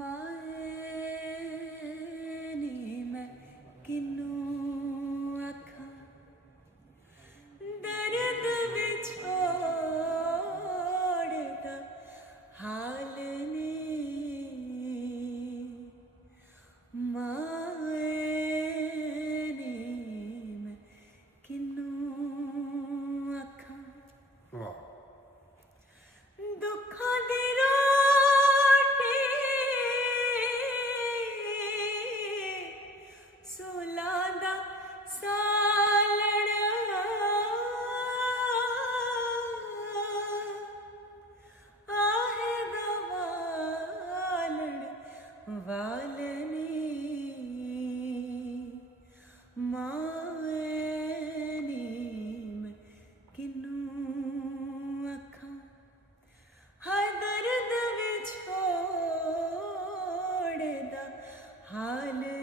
माए नी मैं किनू आखा दर्द विछोड़ दा हाल नी माए नी मैं किनू आखा दुखों दी रोटी सूलां दा सालड़ आहे दा वालड़ वालनी माए नी मैं किनू आखा हाय दर्द विछोड़ दा हाल ने